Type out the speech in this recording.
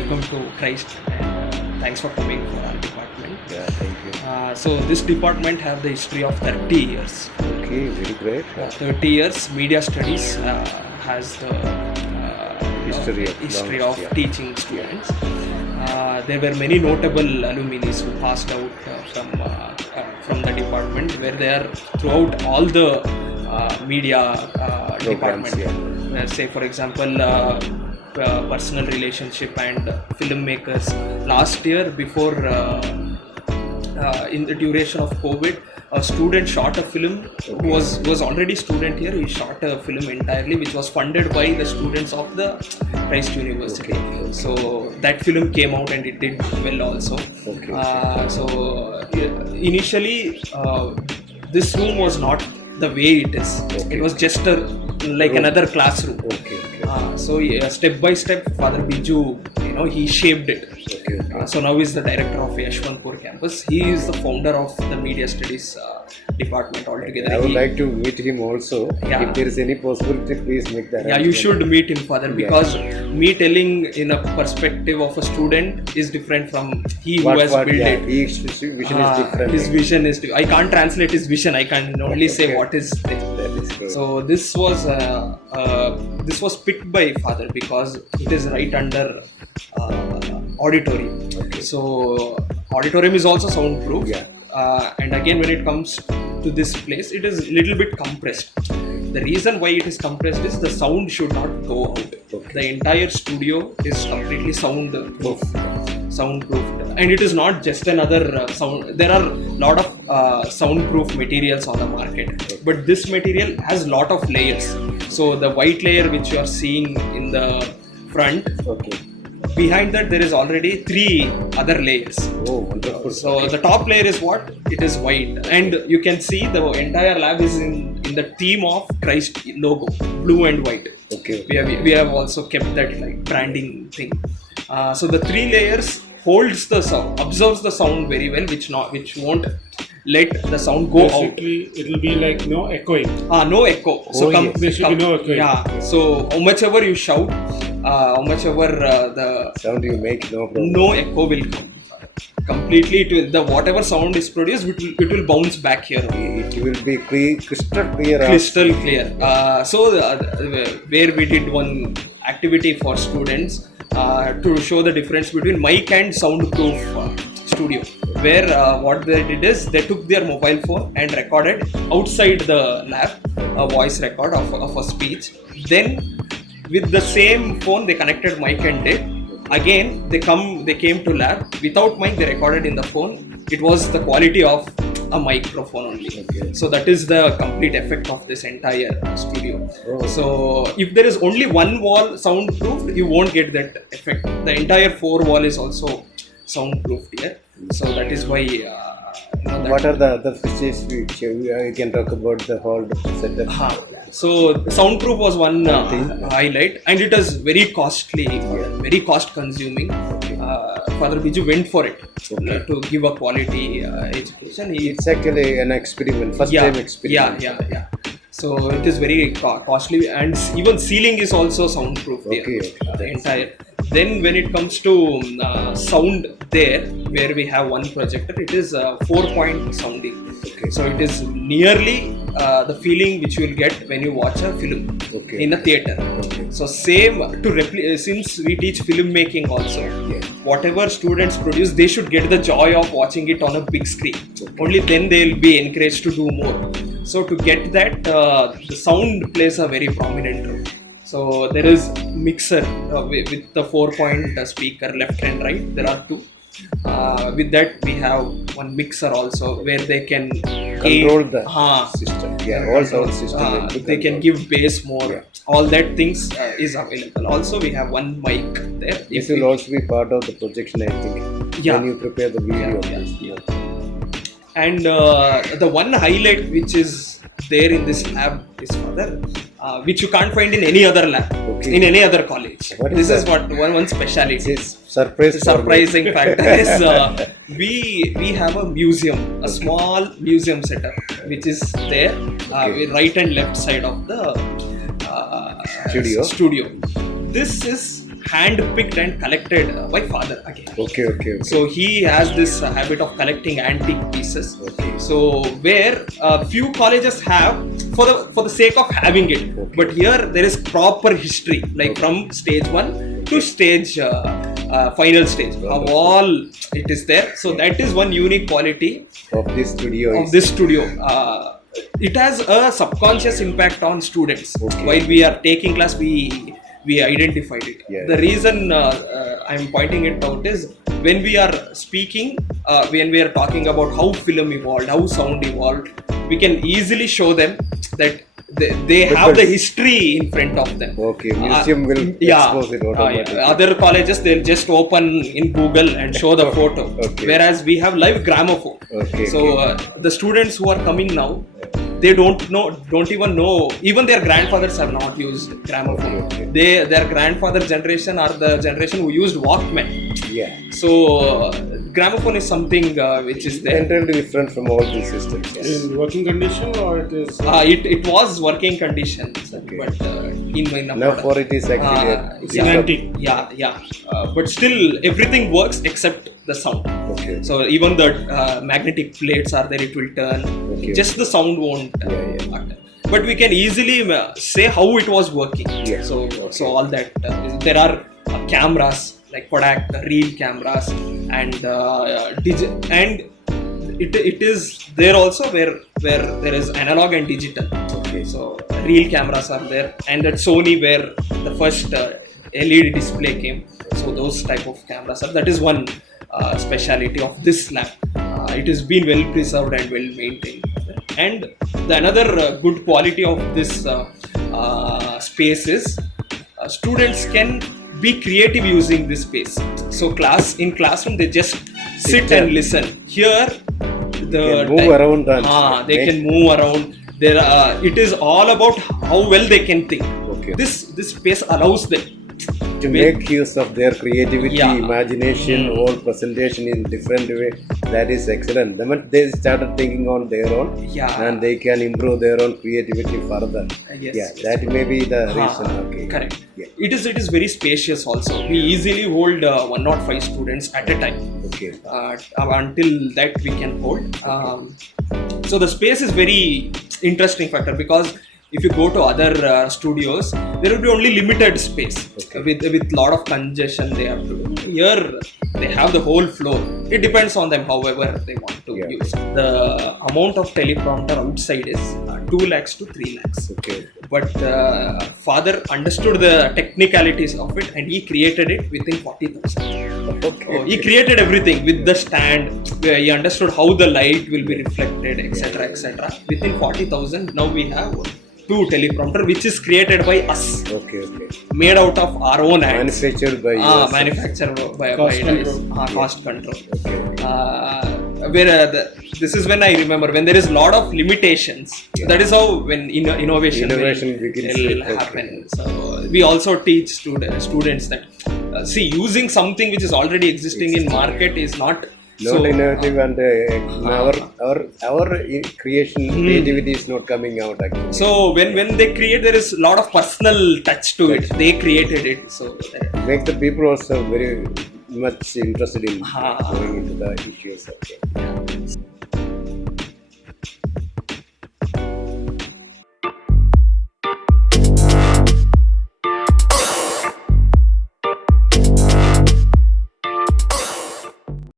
welcome to Christ. Thanks for coming for our department. Yeah, thank you. So this department have the history of 30 years. Okay, very great. 30 years. Media studies has the history of teaching students. There were many notable alumni who passed out from the department, where they are throughout all the media department. Yeah. Say for example, personal relationship and filmmakers. Last year, before in the duration of COVID, a student shot a film who was already student here. He shot a film entirely, which was funded by the students of the Christ University. So that film came out and it did well also. So initially, this room was not the way it is. It was just like another classroom. So step by step, Father Biju, he shaped it. So now he's the director of Yashwantpur campus. He is the founder of the media studies department altogether. I would like to meet him also. If there is any possibility, please make that. Yeah, you should meet him, Father, because me telling in a perspective of a student is different from he who has built it. His vision is different. His vision is I can't translate his vision. I can only say what is there. That is good. So this was picked by Father because it is right under auditorium. So auditorium is also soundproof. And again, when it comes to this place, it is a little bit compressed. The reason why it is compressed is the sound should not go out. The entire studio is completely soundproofed, and it is not just another sound. There are a lot of soundproof materials on the market, but this material has lot of layers. So the white layer which you are seeing in the front, behind that there is already 3 other layers. Oh, wonderful. So the top layer is what? It is white, and you can see the entire lab is in the theme of Christ logo, blue and white. We have also kept that like branding thing. So the 3 layers holds the sound, absorbs the sound very well, which won't let the sound go out. It will be like no echoing. No echo. So there should be no echoing. Yeah. So how much ever you shout, how much ever the sound you make, no problem. No echo will come. Completely, whatever sound is produced, it will bounce back here. It will be crystal clear. Crystal clear. So where we did one activity for students to show the difference between mic and soundproof studio, where what they did is they took their mobile phone and recorded outside the lab a voice record of a speech. Then with the same phone they connected mic and tape. Again they came to lab without mic, they recorded in the phone. It was the quality of a microphone only. So that is the complete effect of this entire studio. So if there is only one wall soundproofed, you won't get that effect. The entire 4 wall is also soundproofed here. So that is why what are the other features which you can talk about the whole setup? So soundproof was one highlight, and it is very costly, very cost consuming. Father Biju went for it to give a quality education. It's actually an experiment, first time experiment. Yeah. So it is very costly, and even ceiling is also soundproof here. The entire. Then when it comes to sound there, where we have one projector, it is 4-point sounding. So it is nearly the feeling which you will get when you watch a film in a theater. So same since we teach filmmaking also, whatever students produce, they should get the joy of watching it on a big screen. Only then they will be encouraged to do more. So to get that, the sound plays a very prominent role. So there is mixer with the 4-point speaker left and right. There are 2. With that we have one mixer also, where they can control the system. All sound system. They can give bass more. All that things is available. Also we have one mic there. This will also be part of the projection, I think. When you prepare the video. And the one highlight which is there in this lab is Father, which you can't find in any other lab, in any other college. This is what one speciality. Surprising factor is we have a museum, a small museum setup, which is there right and left side of the studio. This is hand-picked and collected by father again. Okay. So he has this habit of collecting antique pieces. Okay. So where few colleges have for the sake of having it, Okay. but here there is proper history, like from stage 1 to stage final stage. How all it is there. So that is one unique quality Of this studio. of this studio. It has a subconscious impact on students. Okay. While we are taking class, we identified it. Yeah. The reason I'm pointing it out is when we are speaking, when we are talking about how film evolved, how sound evolved, we can easily show them that they have the history in front of them. Okay, museum will expose it automatically. Other colleges, they'll just open in Google and show the photo. Okay. Whereas we have live gramophone. Okay, So the students who are coming now, they don't even know, even their grandfathers have not used gramophone. Okay. Their grandfather generation are the generation who used Walkman. Yeah. So gramophone is something which is there. Entirely different from all these systems. Yes. In working condition or it is? It was working conditions, Okay. but in my Now for it is actually Semantic. but still everything works except the sound. Okay. So even the magnetic plates are there, it will turn. Okay. Just the sound won't. Yeah. But we can easily say how it was working. Yeah. So all that there are cameras like Kodak reel cameras and and it is there also where there is analog and digital. Okay. So reel cameras are there, and at Sony where the first LED display came. So those type of cameras are. That is one speciality of this lab. It has been well preserved and well maintained. And the another good quality of this space is students can be creative using this space. So in classroom they just sit and listen. Here the can move around and they can move around. There it is all about how well they can think. Okay. This space allows them to make use of their creativity, Yeah. imagination, or presentation in different way. That is excellent. The moment they started thinking on their own, Yeah. and they can improve their own creativity further. Yes, Yeah, yes. that may be the reason. Okay. Correct. Yeah. It is very spacious also. We easily hold 105 students at a time. Okay. Until that we can hold. So the space is very interesting factor, because if you go to other studios, there will be only limited space. Okay. With lot of congestion they have to do. Here they have the whole floor. It depends on them however they want to Yeah. use. The amount of teleprompter outside is 2 lakhs to 3 lakhs. Okay. But father understood the technicalities of it and he created it within 40,000. Okay. He created everything with the stand. He understood how the light will be reflected, etc., etc. Within 40,000, now we have 2 teleprompter, which is created by us, Okay. made out of our own hands. Manufactured by yourself. Manufactured by Cost us. control. Cost control. Okay. This is when I remember when there is a lot of limitations. Yeah. That is how when innovation begins. will Okay. happen. So we also teach students that see, using something which is already existing in market is not Not innovative, and our creation creativity is not coming out actually. So when they create, there is a lot of personal touch to it. They created it. So Make the people also very much interested in going into the issues. Okay.